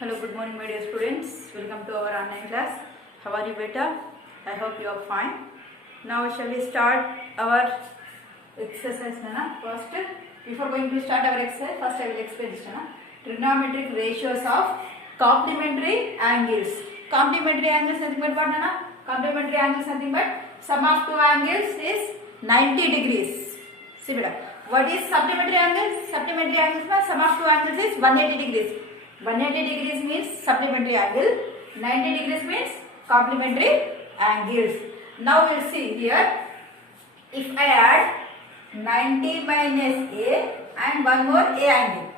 Hello, good morning my dear students. Welcome to our online class. How are you beta? I hope you are fine. Now shall we start our exercise Nana? First, before going to start our exercise, first I will explain this Nana. Trigonometric ratios of complementary angles. Complementary angles nothing but what Nana? Complementary angles nothing but sum of two angles is 90 degrees. See beta. What is supplementary angles? Supplementary angles means sum of two angles is 180 degrees. 180 degrees means supplementary angle, 90 degrees means complementary angles. Now we will see here, if I add 90 minus A and one more A angle.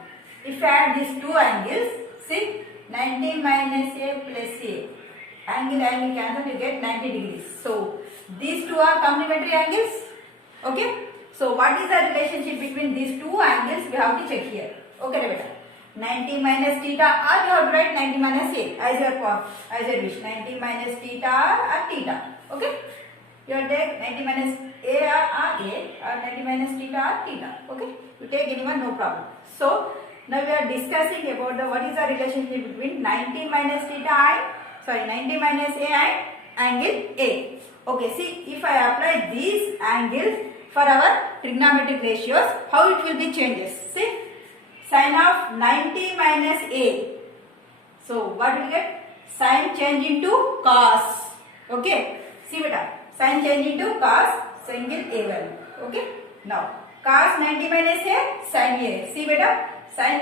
If I add these two angles, see 90 minus A plus A, angle cancel, you get 90 degrees. So these two are complementary angles. Okay. So what is the relationship between these two angles? We have to check here. Okay, beta. 90 minus theta, or you have to write 90 minus A as your wish. 90 minus theta or theta. Okay. You will take 90 minus A or 90 minus theta or theta. Okay. You take anyone, no problem. So now we are discussing about what is the relationship between 90 minus theta and 90 minus A and angle A. Okay. See, if I apply these angles for our trigonometric ratios, how it will be changes. See. Sin of 90 minus A. So what will get? Sin change into cos. Okay. See beta. Sin change into cos. Single A value. Okay. Now cos 90 minus A. Sin A. See beta. Sin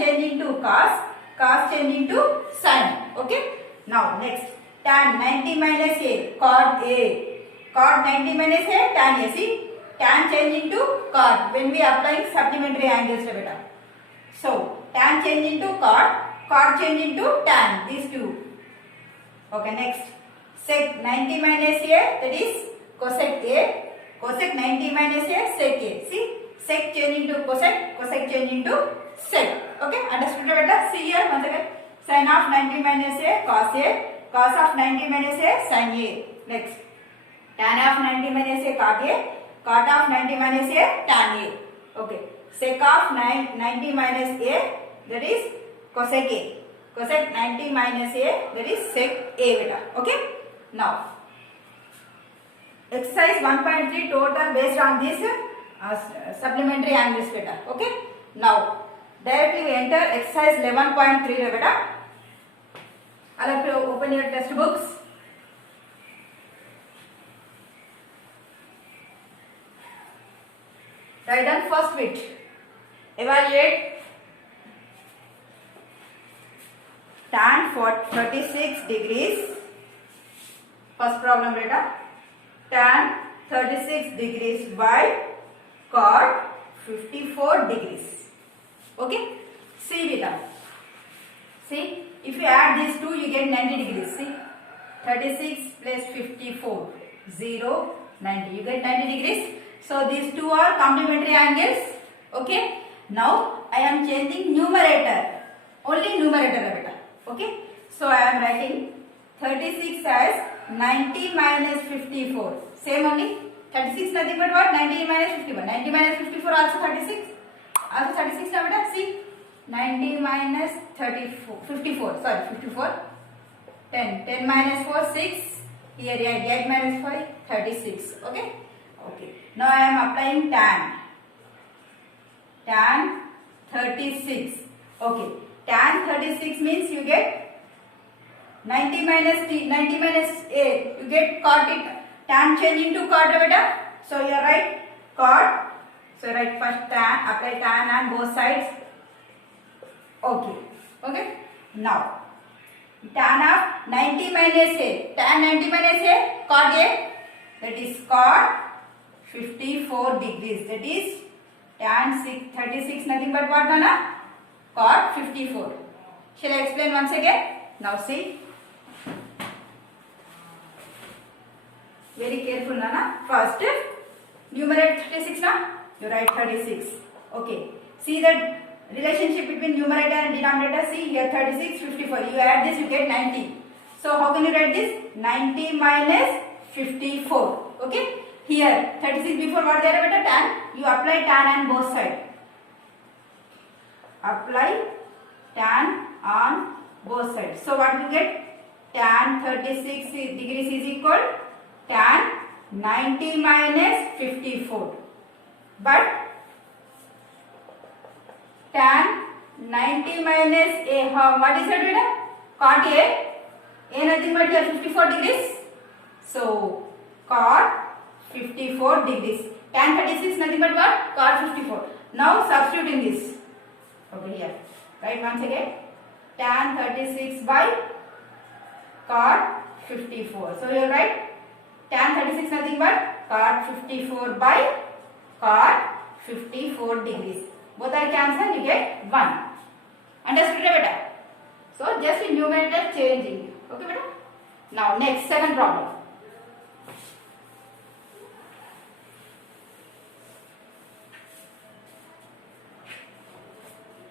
change into cos. Cos change into sin. Okay. Now next. Tan 90 minus A. Cot A. Cot 90 minus A. Tan A. See. Tan change into cot when we applying supplementary angles beta. So, tan change into cot, cot change into tan, these two. Okay, next. Sec 90 minus A, that is cosec A. Cosec 90 minus A, sec A. See, sec change into cosec, cosec change into sec. Okay, understood beta? See here, once again. Sin of 90 minus A, cos A. Cos of 90 minus A, sin A. Next. Tan of 90 minus A, cot A. Cot of 90 minus A, tan A. Okay. Sec of 90 minus A, that is cosec A. Cosec 90 minus A, that is sec A beta. Okay. Now, exercise 1.3 total based on this supplementary angles beta. Okay. Now, directly we enter exercise 11.3 beta. I'll have to open your textbooks. Write down first bit. Evaluate tan for 36 degrees. First problem beta. Tan 36 degrees by cot 54 degrees. Okay. See beta. See, if you add these two, you get 90 degrees. See, 36 plus 54, 0, 90. You get 90 degrees. So these two are complementary angles. Okay. Now I am changing numerator. Only numerator beta. Okay. So I am writing 36 as 90 minus 54. Same only. 36 nothing but what? 90 minus 51. 90 minus 54 also 36. Also 36 now beta. See. 90 minus 34. 54. Sorry, 54. 10. 10 minus 4, 6. Here 8 minus 5, 36. Okay. Okay. Now I am applying tan. Tan 36. Okay. Tan 36 means you get 90 minus A. You get cot it. Tan change into cot beta. So you write cot. So write first tan. Apply tan on both sides. Okay. Okay. Now tan of 90 minus A. Tan 90 minus A. Cot A. That is cot 54 degrees. That is tan 36 nothing but what Nana? Cot 54. Shall I explain once again? Now see. Very careful Nana. First, numerator 36 now. You write 36. Okay. See the relationship between numerator and denominator. See here 36, 54. You add this, you get 90. So how can you write this? 90 minus 54. Okay. Here 36 before what there beta tan. You apply tan on both sides. Apply tan on both sides. So what we get? Tan 36 degrees is equal tan 90 minus 54. But tan 90 minus a, what is it? Cot a nothing but here 54 degrees. So cot 54 degrees. Tan 36 nothing but what? Cot 54. Now substituting this. Okay, here. Right, once again. Tan 36 by cot 54. So you write tan 36 nothing but cot 54 by cot 54 degrees. Both are cancelled, you get 1. Understood, beta? So just in numerator changing. Okay, beta? Now next, second problem.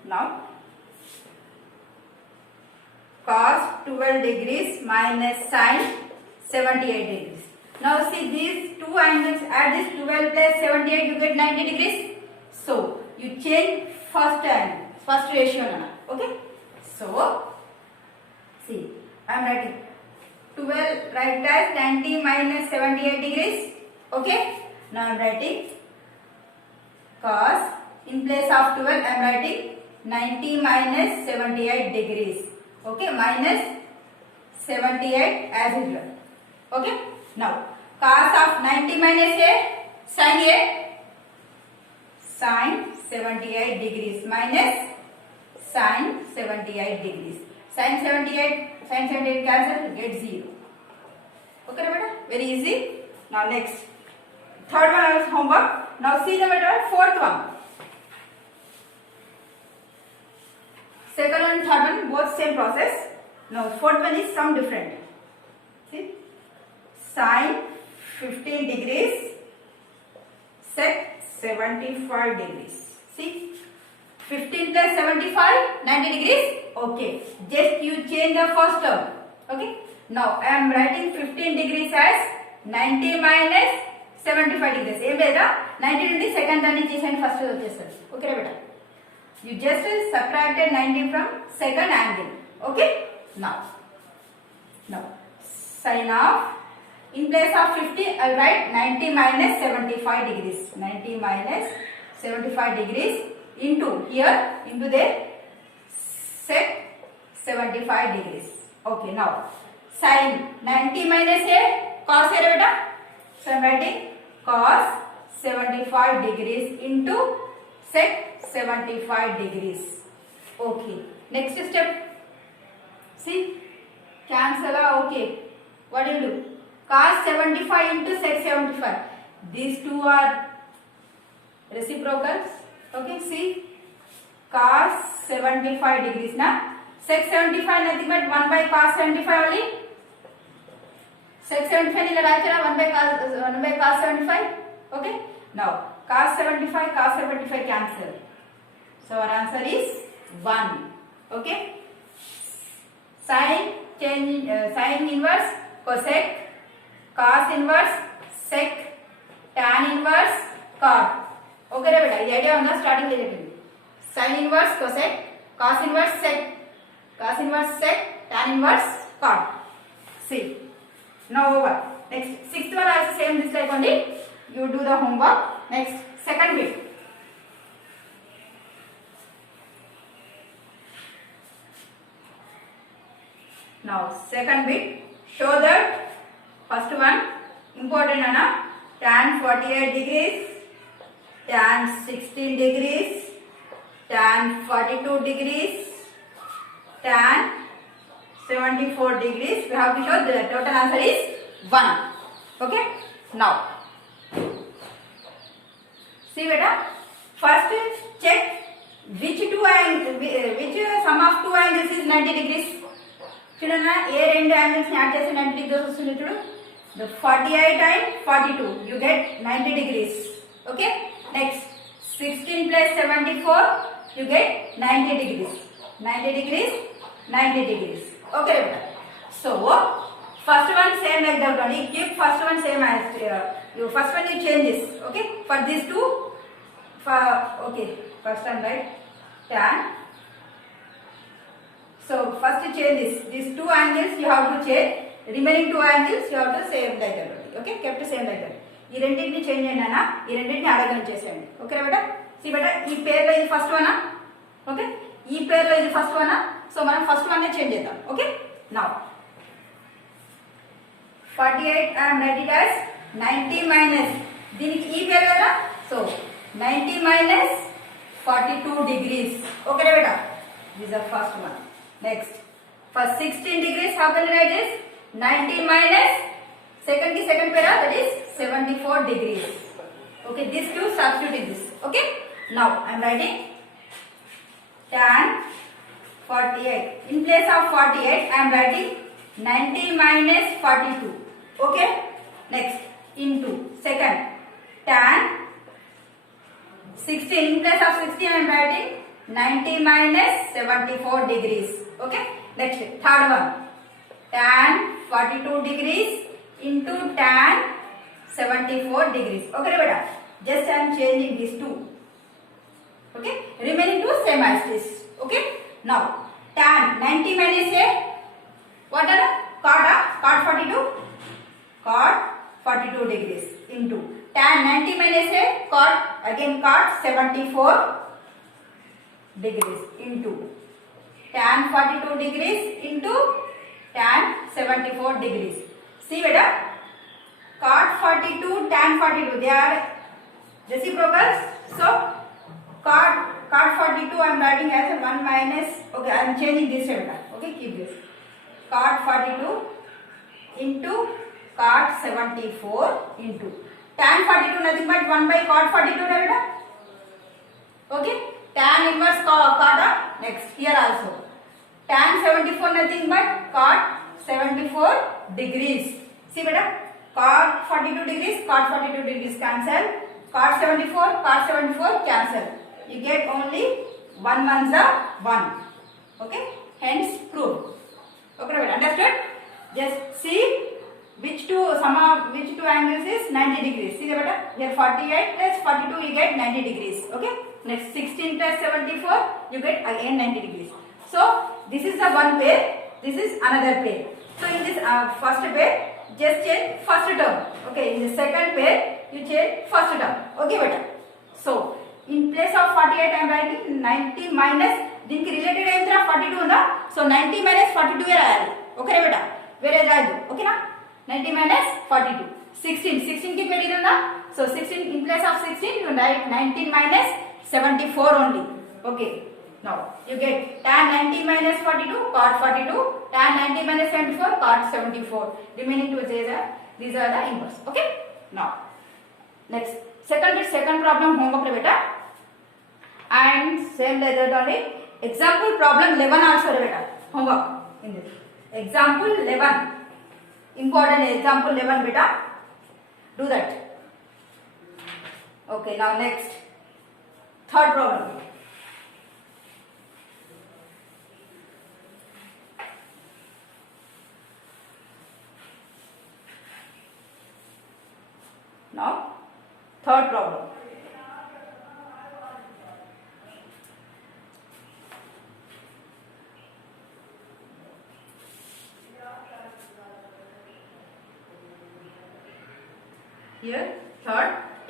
Now cos 12 degrees minus sin 78 degrees. Now see these two angles, add this 12 plus 78, you get 90 degrees. So you change first angle, first ratio. Okay. So see, I am writing 12 right as 90 minus 78 degrees. Okay. Now I am writing cos, in place of 12 I am writing 90 minus 78 degrees. Okay, minus 78 as usual. Okay. Now cos of 90 minus a, sin 78 degrees minus sin 78 degrees. Sin 78 cancel, get 0. Okay, beta? Very easy. Now next, third one is homework. Now see the beta, fourth one. Second one and third one both same process. Now fourth one is some different. See, sin 15 degrees, sec 75 degrees. See, 15 plus 75, 90 degrees. Okay, just you change the first term. Okay. Now I am writing 15 degrees as 90 minus 75 degrees. Em leda 90 నుండి second దాన్ని చేసేయండి, first వచ్చేస్తుంది. Okay beta. You just subtracted 90 from second angle. Okay. Now sin of, in place of 50 I will write 90 minus 75 degrees. 90 minus 75 degrees into here, into there, sec 75 degrees. Okay. Now sin 90 minus a, cos a beta. So I am writing cos 75 degrees into sec 75 degrees. Okay. Next step. See, cancel. Okay. What do you do? Cos 75 into sec 75. These two are reciprocals. Okay. See, cos 75 degrees na. Sec 75 nothing but 1 by cos 75 only. Sec 75 nila rachara 1 by cos 75. Okay. Now cos 75 cancel. So our answer is 1. Okay. Sin change, sin inverse cosec, cos inverse sec, tan inverse cot. Okay beta, this idea on the starting level. Sin inverse cosec, cos inverse sec, tan inverse cot. See. Now over. Next, sixth one also same this like only. You do the homework. Next, second bit. Now second bit, show that first one important Anna, tan 48 degrees, tan 16 degrees, tan 42 degrees, tan 74 degrees. We have to show the total answer is 1. Okay. Now see beta, first check which sum of two angles is 90 degrees. చూడన్నా ఏ రెండు angles ని add చేస్తే 90 degrees వస్తుంది చూడు. The 48 and 42 you get 90 degrees. Okay. Next 16 plus 74 you get 90 degrees. 90 degrees. Okay. So first one same like that only. Keep first one same as you first one you change this. Okay. For these two, okay. First one right tan. So So first change this. These two angles you have to change. Remaining two angles you have to same like that. Okay, kept same like that. ఈ రెండింటిని change చేయండి అన్న, ఈ రెండింటిని అడగని చేసేయండి. ఓకేనా బేటా? C బేటా ఈ పేర్లో ఇది ఫస్ట్ వన్. ఓకే, ఈ పేర్లో ఇది ఫస్ట్ వన్. సో మనం ఫస్ట్ వన్ చేంజ్ చేద్దాం. Okay, now 48 I am writing as 90 minus దీనికి ఈ పేరు కదా, సో 90 minus 42 degrees. ఓకేనా బేటా? This is the first one. Next, for 16 degrees how can you write this? 90 minus second ki second pair, that is 74 degrees. Okay, these two substitute in this. Okay, now I am writing tan 48. In place of 48 I am writing 90 minus 42. Okay, next into second tan 16. In place of 16 I am writing 90 minus 74 degrees. Okay, next third one tan 42 degrees into tan 74 degrees. Okay beta, just I am changing these two. Okay, remaining two same as this. Okay, now tan 90 minus a what are cot 42 cot 42 degrees into tan 90 minus a cot again cot 74 degrees into tan 42 degrees into tan 74 degrees. See beta, cot 42 tan 42 they are reciprocals. So cot 42 I am writing as a 1 minus. Okay, I am changing this beta. Okay, keep this cot 42 into cot 74 into tan 42 nothing but 1 by cot 42 beta. Okay, tan inverse cot. Next here also tan 74 nothing but cot 74 degrees. See beta, cot 42 degrees cot 42 degrees cancel, cot 74 cancel. You get only 1 ones are 1. Okay, hence prove. Okay beta, understood? Just see which two angles is 90 degrees. See beta, here 48 plus 42 you get 90 degrees. Okay, next 16 plus 74 you get again 90 degrees. So this is the one pair, this is another pair. So in this first pair just change first term. Okay, in the second pair you change first term. Okay beta, so in place of 48 I am writing 90 minus దీనికి related ఏంట్రా 42 ఉందా, so 90 minus 42 రాయాలి. Okay బేటా, వేరే రాయదు. ఓకేనా, 90 minus 42 16 కి material ఉందా, so 16 in place of 16 you write 19 minus 74 only. Okay, now you get tan 90 minus 42 cot 42, tan 90 minus 74 cot 74. Remaining two these are the inverse. Okay, now next second problem homework beta, and same like that only example problem 11 also beta homework. In this example 11 important example 11 beta, do that. Okay, now next third problem. Now third problem. Here third,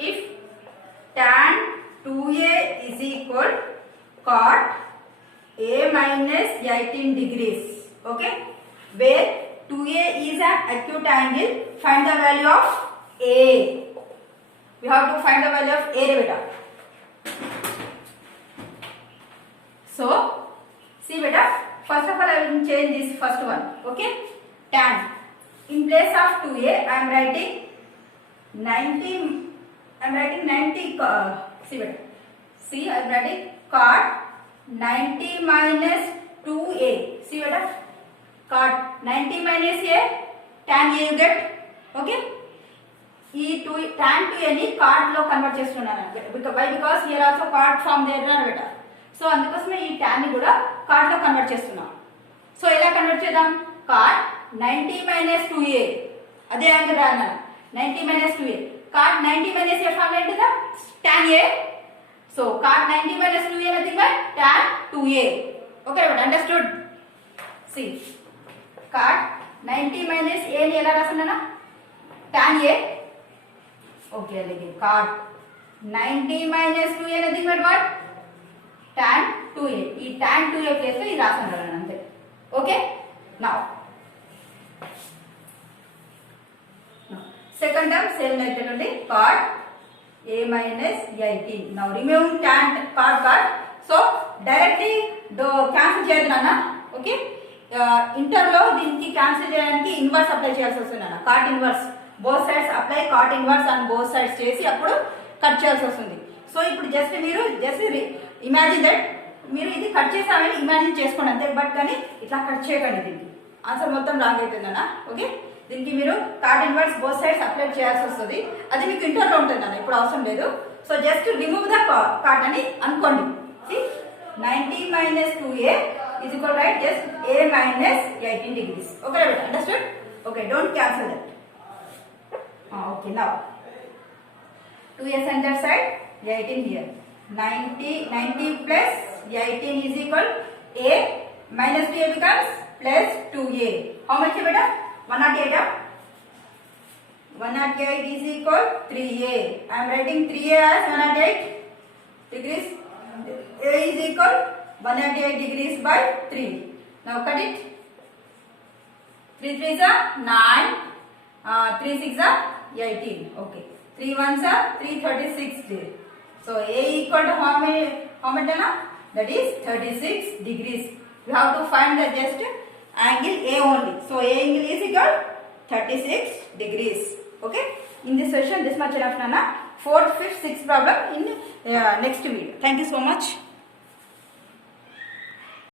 if tan 2a is equal cot a minus 18 degrees. Okay, where 2a is an acute angle, find the value of a. We have to find the value of a beta. So see beta, first of all I will change this first one. Okay, tan in place of 2a I am writing 90. I am writing 90. See beta, see I am writing cot 90 minus 2a. See beta, cot 90 minus a, tan a you get. Okay, ఈ tan 2a ని cot లో convert చేస్తున్నాను. Because here also cot form there beta, so అందుకోసమే ఈ tan ని కూడా cot లో convert చేస్తున్నాం. సో ఎలా కన్వర్ట్ చేద్దాం, cot 90 minus 2a అదే యాంగిల్ రాయాలి. 90 minus 2a, cot 90 minus a formula ఏంటిదా, tan a. So cot 90 minus 2a nothing but tan 2a. Okay, but understood? See, cot 90 minus a ni ela rasundana tan a. Okay, again cot 90 minus 2a nothing but what? Tan 2a. ఈ tan 2a place లో ఇది రాసుకుంటాను అంతే. Okay, now second term same like that only, cot a minus 18. Now remove tan cot. So directly do cancel చేయదు నాన్న. Okay, inter లో దీనికి cancel చేయడానికి ఇన్వర్స్ అప్లై చేయాల్సి వస్తుంది నాన్న. Cot inverse both sides apply, cot inverse on both sides చేసి అప్పుడు కట్ చేయాల్సి వస్తుంది. సో ఇప్పుడు జస్ట్ మీరు ఇమాజిన్ దట్ మీరు ఇది కట్ చేసామని ఇమాజిన్ చేసుకోండి అంతే. బట్ కానీ ఇట్లా కట్ చేయకండి, దీనికి ఆన్సర్ మొత్తం రాంగ్ అవుతుంది అన్న. ఓకే, దీనికి మీరు cot inverse both sides apply చేయాల్సి వస్తుంది. అది మీకు ఇంటర్లో ఉంటుంది అన్న, ఇప్పుడు అవసరం లేదు. So just remove the cot అని అనుకోండి. 90 minus 2a is equal, right? Just a minus 18 degrees. Okay, understood? Okay, don't cancel that. Okay, now 2a center side, 18 here. 90 plus 18 is equal a minus 2a becomes plus 2a. How much beta? 108. 108 is equal 3a. I am writing 3a as 108 degrees. A is equal 108 degrees by 3. Now cut it. 3 3s are 9. 3 6 are 18. Okay. 3 1s are 336 there. So A equal to how many now? That is 36 degrees. We have to find the just angle A only. So A angle is equal 36 degrees. Okay. In this session, this much enough, Nana. 4th, 5th, 6th problem in next video. Thank you so much.